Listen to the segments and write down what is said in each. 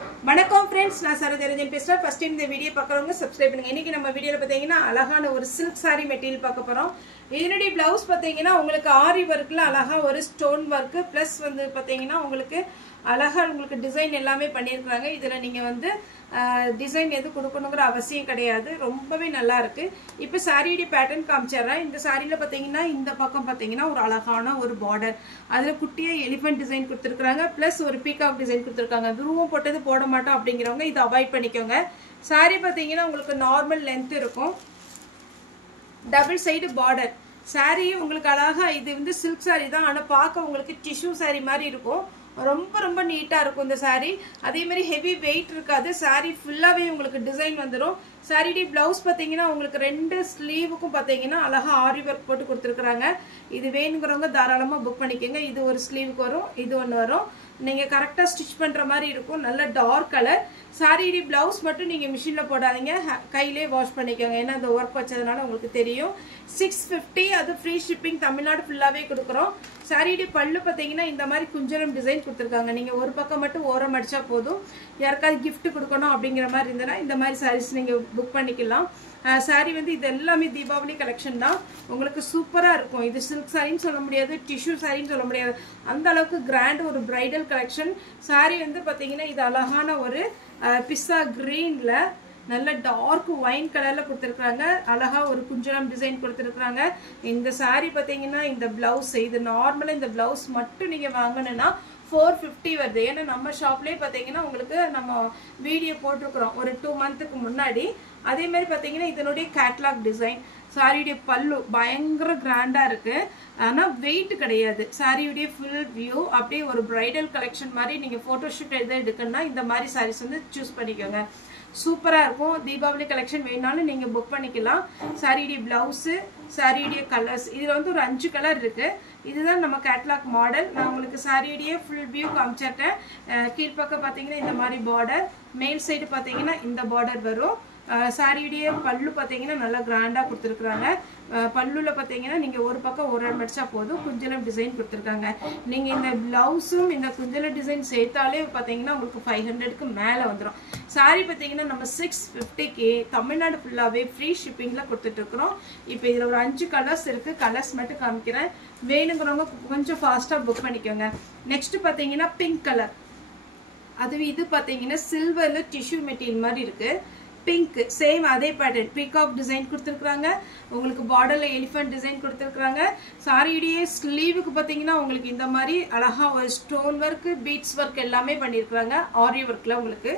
வணக்கம் फ्रेंड्स நான் சரதரஞ்சன் பேசுறேன் ஃபர்ஸ்ட் டைம் இந்த வீடியோ பார்க்கறவங்க சப்ஸ்கிரைப் பண்ணுங்க இன்னைக்கு நம்ம வீடியோல பாத்தீங்கன்னா அழகான ஒரு silk saree மெட்டீரியல் பார்க்க போறோம் இதனுடைய ப்лауஸ் பாத்தீங்கன்னா உங்களுக்கு ஆரி வர்க்ல அழகா ஒரு ஸ்டோன் வர்க் ப்ளஸ் வந்து பாத்தீங்கன்னா உங்களுக்கு அழகா உங்களுக்கு டிசைன் எல்லாமே பண்ணிருக்காங்க இதுல நீங்க வந்து டிசைன் எது கொடுக்கணும்ங்கற அவசியம் கிடையாது ரொம்பவே நல்லா இருக்கு இப்போ சாரியோட பேட்டர்ன் காமிச்சறேன் இந்த சாரியில பாத்தீங்கன்னா இந்த பக்கம் பாத்தீங்கன்னா ஒரு அழகான ஒரு border அதுல குட்டியா எலிஃபண்ட் டிசைன் கொடுத்திருக்காங்க ப்ளஸ் ஒரு பீகாக் டிசைன் கொடுத்திருக்காங்க துருவம் போட்டது போட மாட்டோம் அப்படிங்கறவங்க இத அவாய்ட் பண்ணிக்கோங்க சாரி பாத்தீங்கன்னா உங்களுக்கு நார்மல் லெந்த் இருக்கும் டபுள் சைடு border சாரி உங்களுக்கு அழகா இது வந்து silk saree தான் ஆனா பார்க்க உங்களுக்கு டிஷ்யூ saree மாதிரி இருக்கும் ரொம்ப ரொம்ப நீட்டா இருக்கும் இந்த saree அதே மாதிரி ஹெவி வெயிட் இருக்காது saree ஃபுல்லாவே உங்களுக்கு டிசைன் வந்துரும் சாரியோட ப்лауஸ் பாத்தீங்கன்னா உங்களுக்கு ரெண்டு ஸ்லீவுக்கும் பாத்தீங்கன்னா அழகா ஆரி வர்க் போட்டு கொடுத்திருக்காங்க இது வேணும்ங்கறவங்க தாராளமா புக் பண்ணிக்கங்க இது ஒரு ஸ்லீவுக்கு வரும் இது ஒன்னு வரும் நீங்க கரெக்ட்டா ஸ்டிட்ச் பண்ற மாதிரி இருக்கும் நல்ல டார்க் கலர் சாரியோட ப்лауஸ் மட்டும் நீங்க மிஷின்ல போடாதீங்க கையிலே வாஷ் பண்ணிக்கோங்க ஏன்னா அந்த வர்க் வச்சதனால உங்களுக்கு தெரியும் 650 அது ஃப்ரீ ஷிப்பிங் தமிழ்நாடு ஃபுல்லாவே கொடுக்கறோம் சாரியோட பல்லு பாத்தீங்கன்னா இந்த மாதிரி குஞ்சரம் டிசைன் கொடுத்திருக்காங்க நீங்க ஒரு பக்கம் மட்டும் ஓரம் அடிச்சா போதும் யாருக்காவது gift கொடுக்கணும் அப்படிங்கற மாதிரி இருந்தா இந்த மாதிரி sarees நீங்க புக் பண்ணிக்கலாம் saree வந்து இது எல்லாமே தீபாவளி கலெக்ஷன் தான் உங்களுக்கு சூப்பரா இருக்கும் இது silk saree ன்னு சொல்ல முடியாது டிஷ்யூ saree ன்னு சொல்ல முடியாது அந்த அளவுக்கு கிராண்ட் ஒரு bridal கலெக்ஷன் saree வந்து பாத்தீங்கன்னா இது அழகான ஒரு பிஸ்ஸா கிரீன்ல நல்ல டார்க் வைன் கலர்ல கொடுத்திருக்காங்க அழகா ஒரு குஞ்சரம் டிசைன் கொடுத்திருக்காங்க இந்த saree பாத்தீங்கன்னா இந்த ப்лауஸ் இது நார்மலா இந்த ப்лауஸ் மட்டும் நீங்க வாங்கணும்னா 450 வருது ஏன்னா நம்ம ஷாப்லயே பாத்தீங்கன்னா உங்களுக்கு நம்ம வீடியோ போட்டுருக்கோம் ஒரு 2 மந்த்க்கு முன்னாடி அதே மாதிரி பாத்தீங்கன்னா இதனுடைய கேட்டலாக் டிசைன் சாரியோட பல்லு பயங்கர கிராண்டா இருக்கு ஆனா வெயிட் கிடையாது சாரியோட ஃபுல் வியூ அப்படியே ஒரு பிரைடல் கலெக்ஷன் மாதிரி நீங்க போட்டோ ஷூட் எடுக்கணும்னா இந்த மாதிரி sarees வந்து சூஸ் பண்ணிக்கோங்க சூப்பரா இருக்கும் தீபாவளி கலெக்ஷன் வேணாலும் நீங்க புக் பண்ணிக்கலாம் சாரியோட ப்лауஸ் சாரியோட கலர்ஸ் இதுல வந்து ஒரு 5 கலர் இருக்கு இதுதான் நம்ம கேட்டலாக் மாடல் நான் உங்களுக்கு சாரியோட ஃபுல் வியூ காமிச்சிட்டேன் கீழ்பக்கம் பாத்தீங்கன்னா இந்த மாதிரி border மேல் சைடு பாத்தீங்கன்னா இந்த border வரும் சாரியோட பல்லு பாத்தீங்கன்னா நல்லா கிராண்டா கொடுத்திருக்காங்க பல்லுல பாத்தீங்கன்னா நீங்க ஒரு பக்கம் ஒரு மடிச்சா போதும் குஞ்சலம் டிசைன் கொடுத்திருக்காங்க நீங்க இந்த ப்лауஸும் இந்த குஞ்சலம் டிசைன் சேர்த்தாலே பாத்தீங்கன்னா உங்களுக்கு 500க்கு மேல வந்துரும் சாரி பாத்தீங்கன்னா நம்ம 650க்கு தமிழ்நாடு ஃபுல்லாவே ஃப்ரீ ஷிப்பிங்ல கொடுத்துட்டு இருக்கோம் இப்போ இதுல ஒரு 5 கலர்ஸ் இருக்கு கலர்ஸ் மட்டும் காமிக்கிறேன் வேணும்ங்கறவங்க கொஞ்சம் ஃபாஸ்டா புக் பண்ணிக்கோங்க நெக்ஸ்ட் பாத்தீங்கன்னா பிங்க் கலர் அது இது பாத்தீங்கன்னா சில்வர்ல டிஷ்யூ மெட்டீரியல் மாதிரி இருக்கு பிங்க் சேம் அதே பேட்டர்ன் பீகாக் டிசைன் கொடுத்திருக்காங்க உங்களுக்கு பார்டர்ல எலிஃபண்ட் டிசைன் கொடுத்திருக்காங்க சாரியோட ஸ்லீவுக்கு பாத்தீங்கன்னா உங்களுக்கு இந்த மாதிரி அழகா ஒரு ஸ்டோன் வர்க் பீட்ஸ் வர்க் எல்லாமே பண்ணிருக்காங்க ஆரி வர்க்ல உங்களுக்கு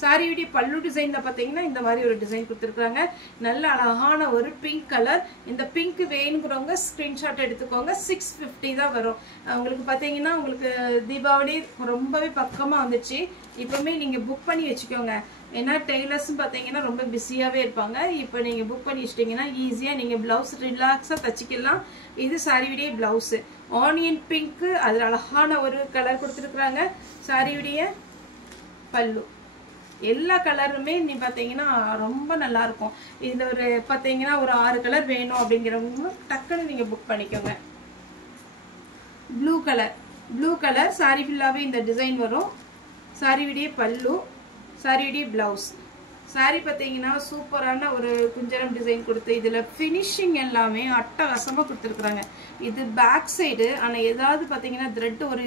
சாரியோட பல்லு டிசைன்ல பாத்தீங்கன்னா இந்த மாதிரி ஒரு டிசைன் கொடுத்திருக்காங்க நல்ல அழகான ஒரு பிங்க் கலர் இந்த பிங்க் வேணும்ங்கறவங்க ஸ்கிரீன்ஷாட் எடுத்துக்கோங்க 650 தான் வரும் உங்களுக்கு பாத்தீங்கன்னா உங்களுக்கு தீபாவளி ரொம்பவே பக்கமா வந்துச்சு இப்பவே நீங்க புக் பண்ணி வச்சுக்கோங்க ஏன்னா டெய்லர்ஸ் பாத்தீங்கன்னா ரொம்ப பிஸியாவே இருப்பாங்க இப்போ நீங்க புக் பண்ணி வச்சிட்டீங்கன்னா ஈஸியா நீங்க ப்лауஸ் ரிலாக்ஸா தச்சிக்கலாம் இது சாரியோட ப்лауஸ் ஆனியன் பிங்க் அதுல அழகான ஒரு கலர் கொடுத்திருக்காங்க சாரியோட பல்லு எல்லா கலருமே நீ பாத்தீங்கன்னா ரொம்ப நல்லா இருக்கும் இதுல ஒரு பாத்தீங்கன்னா ஒரு 6 கலர் வேணும் அப்படிங்கறவங்க டக்குன்னு நீங்க புக் பண்ணிக்கோங்க ப்ளூ கலர் சாரி ஃபுல்லாவே இந்த டிசைன் வரும் சாரியோட பல்லு சாரியோட ப்лауஸ் சாரி பாத்தீங்கன்னா சூப்பரான ஒரு குஞ்சரம் டிசைன் கொடுத்து இதுல ஃபினிஷிங் எல்லாமே அட்டகாசமா கொடுத்திருக்காங்க இது பேக் சைடு ஆனா ஏதாவது பாத்தீங்கன்னா த்ரெட் ஒரு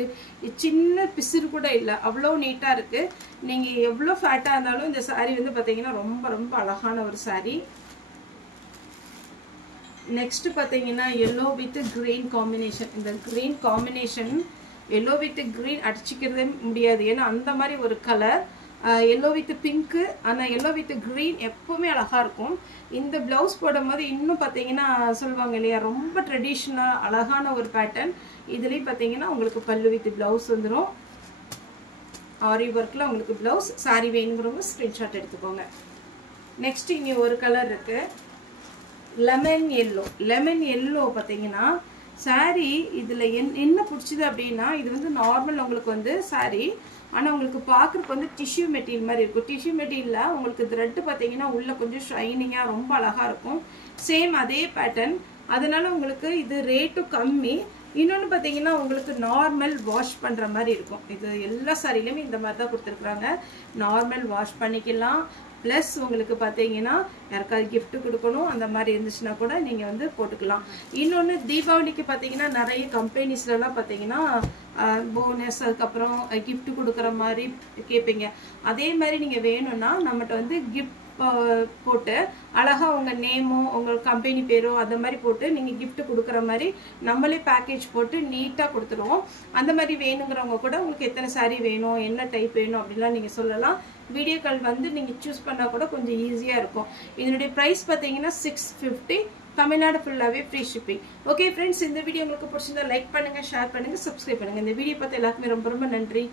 சின்ன பிசிறு கூட இல்ல அவ்வளவு நீட்டா இருக்கு நீங்க எவ்வளவு ஃபேட்டா இருந்தாலும் இந்த சாரி வந்து பாத்தீங்கன்னா ரொம்ப ரொம்ப அழகான ஒரு சாரி நெக்ஸ்ட் பாத்தீங்கன்னா yellow with green காம்பினேஷன் இந்த green combination yellow with green அடிச்சிக்கிறதே முடியாது ஏன்னா அந்த மாதிரி ஒரு கலர் yellow with pink ஆனா yellow with green எப்பவுமே அழகா இருக்கும் இந்த ப்лауஸ் போடும்போது இன்னும் பாத்தீங்கன்னா சொல்வாங்க இல்லையா ரொம்ப ட்ரெடிஷனலா அழகான ஒரு பேட்டர்ன் இதுலயே பாத்தீங்கன்னா உங்களுக்கு பல்லு வித் ப்лауஸ் வந்துரும் ஆரி வர்க்ல உங்களுக்கு ப்лауஸ் சாரி வேணும்ங்கறவங்க ஸ்கிரீன்ஷாட் எடுத்துக்கோங்க நெக்ஸ்ட் இங்க ஒரு கலர் இருக்கு லெமன் yellow பாத்தீங்கன்னா சாரி இதுல என்ன பிடிச்சது அப்படின்னா இது வந்து நார்மல் உங்களுக்கு வந்து சாரி ஆனா உங்களுக்கு பாக்குறதுக்கு வந்து டிஷ்யூ மெட்டீரியல் மாதிரி இருக்கும் டிஷ்யூ மெட்டீரியல்ல உங்களுக்கு த்ரெட் பாத்தீங்கன்னா உள்ள கொஞ்சம் ஷைனிங்கா ரொம்ப அழகா இருக்கும் சேம் அதே பேட்டர்ன் அதனால உங்களுக்கு இது ரேட்டு கம்மி இன்னொன்று பார்த்தீங்கன்னா உங்களுக்கு நார்மல் வாஷ் பண்ணுற மாதிரி இருக்கும். இது எல்லா சாரிலையுமே இந்த மாதிரி தான் கொடுத்துருக்குறாங்க. நார்மல் வாஷ் பண்ணிக்கலாம். ப்ளஸ் உங்களுக்கு பார்த்தீங்கன்னா யாருக்காவது gift கொடுக்கணும் அந்த மாதிரி இருந்துச்சுன்னா கூட நீங்கள் வந்து போட்டுக்கலாம். இன்னொன்று தீபாவளிக்கு பார்த்தீங்கன்னா நிறைய கம்பெனிஸ்லாம் பார்த்தீங்கன்னா போனஸ் அதுக்கப்புறம் gift கொடுக்குற மாதிரி கேட்பீங்க. அதே மாதிரி நீங்கள் வேணும்னா நம்மகிட்ட வந்து gift போட்டு அழகா உங்க நேமோ உங்க கம்பெனி பேரோ அந்த மாதிரி போட்டு நீங்க gift கொடுக்குற மாதிரி நம்மளே பேக்கேஜ் போட்டு நீட்டா கொடுத்துருவோம். அந்த மாதிரி வேணுங்கிறவங்க கூட உங்களுக்கு எத்தனை சாரி வேணும் என்ன டைப் வேணும் அப்படிலாம் நீங்க சொல்லலாம். வீடியோ கால் வந்து நீங்க சூஸ் பண்ணா கூட கொஞ்சம் ஈஸியா இருக்கும். இதனுடைய பிரைஸ் பார்த்தீங்கன்னா 650. தமிழ்நாடு ஃபுல்லாவே ஃப்ரீ ஷிப்பிங். ஓகே ஃப்ரெண்ட்ஸ், இந்த வீடியோ உங்களுக்கு பிடிச்சிருந்தா லைக் பண்ணுங்க, ஷேர் பண்ணுங்க, சப்ஸ்கிரைப் பண்ணுங்க. இந்த வீடியோ பார்த்து எல்லாருக்குமே ரொம்ப ரொம்ப நன்றி.